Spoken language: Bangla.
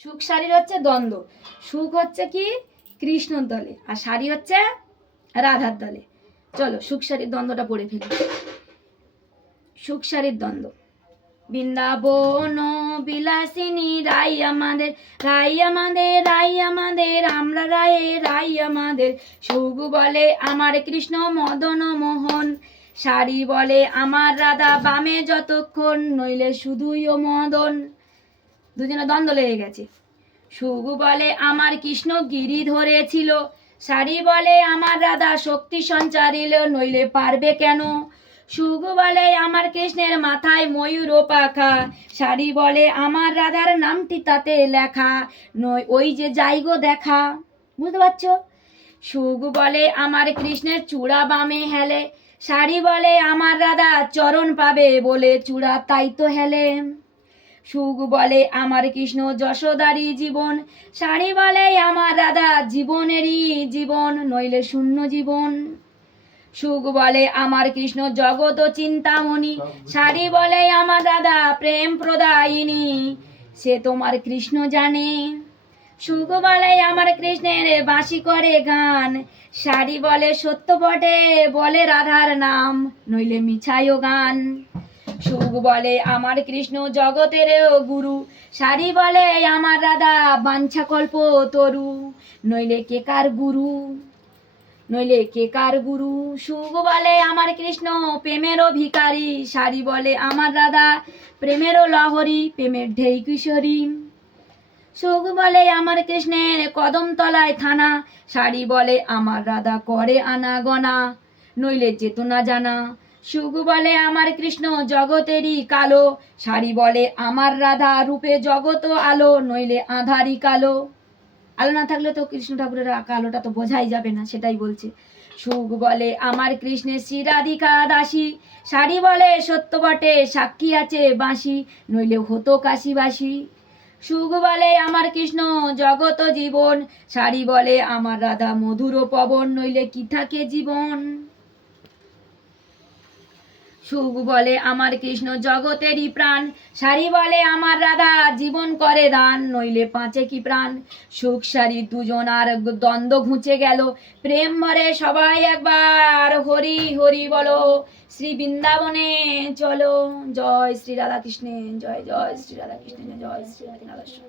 সুখ শাড়ির হচ্ছে দ্বন্দ্ব। সুখ হচ্ছে কি কৃষ্ণর দলে, আর শাড়ি হচ্ছে রাধার দলে। চলো সুখ শাড়ির দ্বন্দ্বটা পড়ে ফেলি। সুখ শাড়ির দ্বন্দ্ব। বৃন্দাবন বিলাসিনী রাই আমাদের, রাই আমাদের, রাই আমাদের, আমরা রায়ে রাই আমাদের। সুখ বলে আমার কৃষ্ণ মদন মোহন, শাড়ি বলে আমার রাধা বামে যতক্ষণ, নইলে শুধুই ও মদন। দুজনে দ্বন্দ্ব লেগে গেছে। সুখ বলে আমার কৃষ্ণ গিরি ধরেছিল, শাড়ি বলে আমার রাধা শক্তি সঞ্চারিল, নইলে পারবে কেন। সুখ বলে আমার কৃষ্ণের মাথায় ময়ূর পাখা, শাড়ি বলে আমার রাধার নামটি তাতে লেখা, নয় ওই যে যাইগো দেখা। বুঝতে পারছো? সুখ বলে আমার কৃষ্ণের চূড়া বামে হেলে, শাড়ি বলে আমার রাধা চরণ পাবে বলে চূড়া তাই তো হেলে। সুখ বলে আমার কৃষ্ণ যশোদারি জীবন, শাড়ি বলে আমার রাধা জীবনেরই জীবন, নইলে শূন্য জীবন। সুখ বলে আমার কৃষ্ণ জগত চিন্তামণি, শাড়ি বলে আমার রাধা প্রেম প্রদায়িনী, সে তোমার কৃষ্ণ জানে। সুখ বলে আমার কৃষ্ণের বাঁশি করে গান, শাড়ি বলে সত্য বটে বলে রাধার নাম, নইলে মিছাইও গান। সুখ বলে আমার কৃষ্ণ জগতের গুরু, শাড়ি বলে আমার রাধা বাঞ্ছা কল্প তরু, নইলে কেকার গুরু, নইলে কেকার গুরু। সুখ বলে আমার কৃষ্ণ প্রেমেরও ভিখারি, শাড়ি বলে আমার রাধা প্রেমেরও লহরী, প্রেমের ঢেই কিশোরী। সুখ বলে আমার কৃষ্ণের কদম তলায় থানা, শাড়ি বলে আমার রাধা করে আনাগোনা, নইলে চেতনা জানা। সুখ বলে আমার কৃষ্ণ জগতেরই কালো, শাড়ি বলে আমার রাধা রূপে জগত আলো, নইলে আধারই কালো। আলো না থাকলে তো কৃষ্ণ ঠাকুরের কালোটা তো বোঝাই যাবে না, সেটাই বলছে। সুখ বলে আমার কৃষ্ণের শ্রী রাধিকা দাসী, শাড়ি বলে সত্য বটে সাক্ষী আছে বাঁশি, নইলে হতো কাশিবাসী। সুখ বলে আমার কৃষ্ণ জগত জীবন, শাড়ি বলে আমার রাধা মধুর পবন, নইলে কি থাকে জীবন। সুখ বলে আমার কৃষ্ণ জগতেরই প্রাণ, শাড়ি বলে আমার রাধা জীবন করে দান, নইলে পাঁচে কি প্রাণ। সুখ শাড়ি দুজন আর দ্বন্দ্ব ঘুচে গেল, প্রেম ভরে সবাই একবার হরি হরি বলো, শ্রী বৃন্দাবনে চলো। জয় শ্রী রাধা কৃষ্ণে জয়, জয় শ্রী রাধা কৃষ্ণে জয়, জয় শ্রী রাধা কৃষ্ণ।